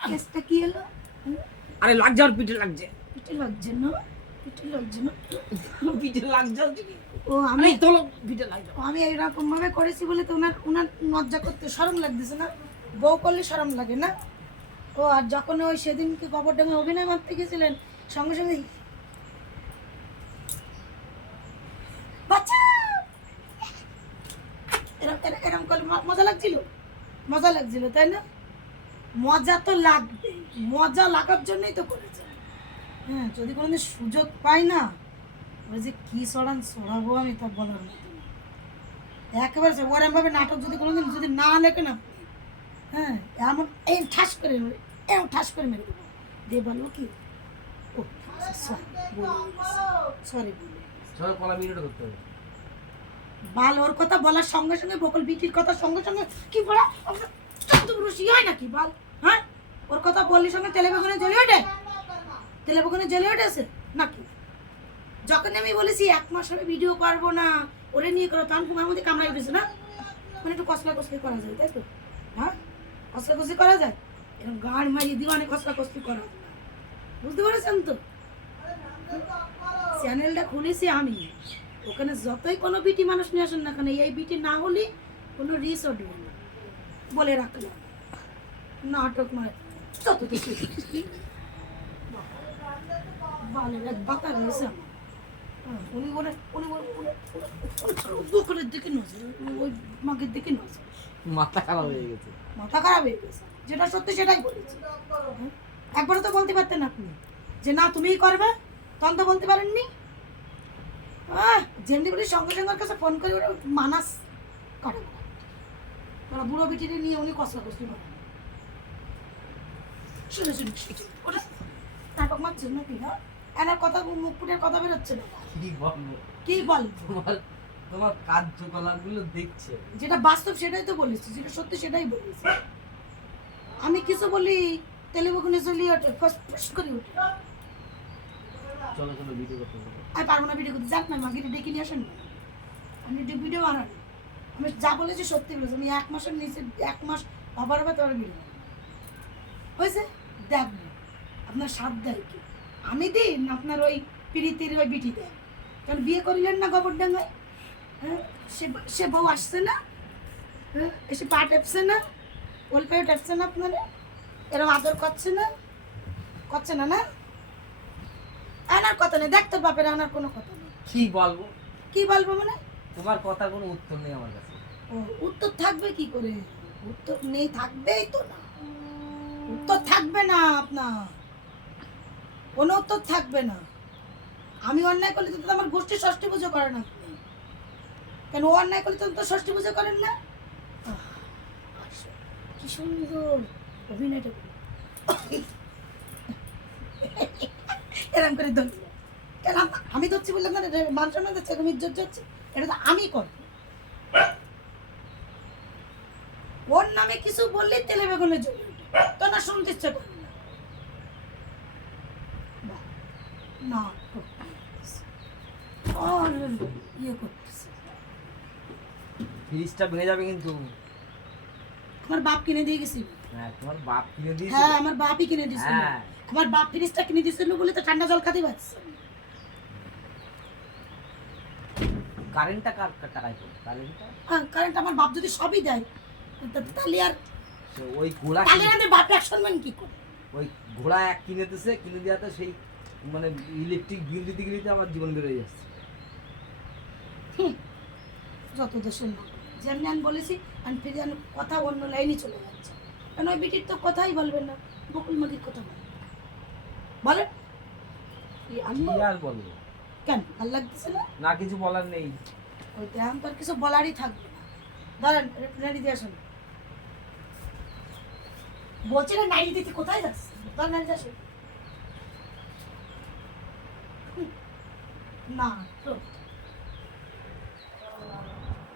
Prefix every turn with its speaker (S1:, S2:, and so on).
S1: কেসটা কি হলো?
S2: আরে লাগছে আর পিঠে লাগছে।
S1: পিঠে লাগছে না? পিঠে লাগছে না?
S2: পিঠে লাগছে
S1: ও আমি
S2: তোলো পিঠে লাগছে।
S1: আমি এরকম ভাবে করেছি বলে তো ওনার ওনার লজ্জা করতে শরম লাগতেছে না? বউ করলে শরম লাগে না? ও আর যখন ওই সেদিনকে কবরডাঙ্গে অভিনয় মারতে গেছিলেন সঙ্গে সঙ্গে এরম- এরম করে মজা লাগছিল? মজা লাগছিল তাই না? মজা তো লাগবে মজা লাগার জন্যই তো করেছে। হ্যাঁ যদি কোনোদিন সুযোগ পাই না ওই যে কি সরান সরাবো আমি তা বলার মতো একেবারে সে ওরম ভাবে নাটক যদি কোনোদিন যদি না লেখে না হ্যাঁ এমন এই ঠাস করে এমন ঠাস করে মেরে দেবো। দিয়ে বলব কি ও সরি বাল ওর কথা বলার সঙ্গে সঙ্গে বকল বিটির কথা সঙ্গে সঙ্গে কি বলা? হয় নাকি বাল? হ্যাঁ? ওর কথা বললি সঙ্গে তেলে বেগুনে জ্বলে ওঠে? তেলে বেগুনে জ্বলে ওঠেছে? নাকি? যখন আমি বলেছি এক মাস হবে ভিডিও করব না, ওরে নিয়ে করো, তখন তোমার মধ্যে কামড়াই উঠেছে না? মানে একটু কসলা কসলি করা যায়, তাই তো? হ্যাঁ? কসলা কসলি করা যায়? এরকম গাড় মারিয়ে দিওয়ানে কসলা কসলি করা যায়। বুঝতে পেরেছেন তো? চ্যানেলটা খুলেছি আমি। ওখানে যতই কোনো বিটি মানুষ নিয়ে আসেন না কেন, এই বিটি না হলে কোনো রিস উঠবে না। বলে রাখলাম। নাটক মানে যত কিছু। বালের এক বাতা রয়েছে হ্যাঁ, উনি বলে উনি বলে দিকে নজর ওই মাগের দিকে নজর।
S2: মাথা খারাপ হয়ে গেছে।
S1: মাথা খারাপ হয়ে গেছে। যেটা সত্যি সেটাই বলেছি। হ্যাঁ? একবারও তো বলতে পারতেন আপনি। যে না তুমিই করবে। তখন তো বলতে পারেননি। যেমনি বলি সঙ্গে সঙ্গে কাছে ফোন করে ওরা মানাস করে ওরা বুড়ো বিটিরে নিয়ে উনি কষ্ট কষ্ট করে শুনে শুনে ওটা নাটক মারছেন নাকি হ্যাঁ? এনার কথা মুখ ফুটের কথা বেরোচ্ছে না।
S2: কি বলব
S1: কি বল?
S2: তোমার তোমার কার্যকলাপগুলো দেখছে।
S1: যেটা বাস্তব সেটাই তো বলেছি যেটা সত্যি সেটাই বলেছি। আমি কিছু বলি তেলেবুকুনে চলিয়ে ওঠে ফস ফস করে ওঠে।
S2: চলো চলো ভিডিও করতে
S1: আমি পারব না ভিডিও করতে। যাক না মাকে ডেকে নিয়ে আসেন। আমি ভিডিও বানাবো। আমি যা বলেছি সত্যি বলেছি। আমি এক মাসের নিচে এক মাস অবার হবে তোমার ভিডিও। হয়েছে? দেখব আপনার সাথ দেয় কি? আমি দিই না আপনার ওই পিড়িতির ওই বিটি দেয়? কারণ বিয়ে করিলেন না গোবরডাঙ্গায়? হ্যাঁ? সে সে বউ আসছে না? হ্যাঁ? এসে পা টেপছে না? ওল পেয়ে টেপছে না আপনারা? এরকম আদর করছে না? করছে না না? আনার কথা নেই দেখ তোর বাপের আনার কোনো কথা নেই।
S2: কি বলব?
S1: কি বলব মানে?
S2: তোমার কথার কোনো উত্তর নেই আমার কাছে।
S1: ও, উত্তর থাকবে কি করে? উত্তর নেই থাকবেই তো না। উত্তর থাকবে না আপনার। কোনো উত্তর থাকবে না। আমি অন্যায় করলে তো আমার গোষ্ঠী ষষ্ঠী পুজো করেন আপনি। কেন ও অন্যায় করলে তো ষষ্ঠী পুজো করেন না? কি সুন্দর অভিনয়টা এরম করে ধরল কেন আমি ধরছি বললাম না মান সম্মান যাচ্ছে এরকম ইজ্জত যাচ্ছে এটা তো আমি করব। ওর নামে কিছু বললে তেলে বেগুনে জ্বলে ওঠে তো না শুনতে ইচ্ছে করে না ইয়ে করতেছে।
S2: ফ্রিজটা ভেঙে যাবে কিন্তু।
S1: আমার বাপ কিনে দিয়ে গেছিল।
S2: হ্যাঁ তোমার বাপ কিনে দিয়েছে
S1: হ্যাঁ আমার বাপই কিনে দিয়েছিল।
S2: হ্যাঁ।
S1: আমার বাপ ফ্রিজটা কিনে দিয়েছিল বলে তো ঠান্ডা জল খাতে পারছে
S2: কারেন্টটা কার টাকায় কারেন্টটা?
S1: হ্যাঁ কারেন্ট আমার বাপ যদি সবই দেয় তাহলে আর
S2: ওই ঘোড়া
S1: তাহলে
S2: কিনে-
S1: আমাদের বাপ এক সম্মান কি করে?
S2: ওই ঘোড়া এক কিনে দিছে কিনে দেওয়াতে সেই মানে ইলেকট্রিক বিল দিতে গেলে আমার জীবন বেড়ে যাচ্ছে।
S1: যত দেশের লোক। যেমনি আমি বলেছি আমি ফিরে যেন কথা অন্য লাইনে চলে যাচ্ছে। কারণ ওই বিটির তো কথাই বলবেন না? বকুল মাদির কথা বলেন? কি
S2: আর বলব?
S1: কেন ভালো লাগতেছে না?
S2: না কিছু বলার নেই।
S1: ওই এখন তো আর কিছু বলারই থাকবে না। ধরেন নারী দিয়ে আসুন। বলছি না নারী দিতে কোথায় যাচ্ছে ধর নারী যাস না তো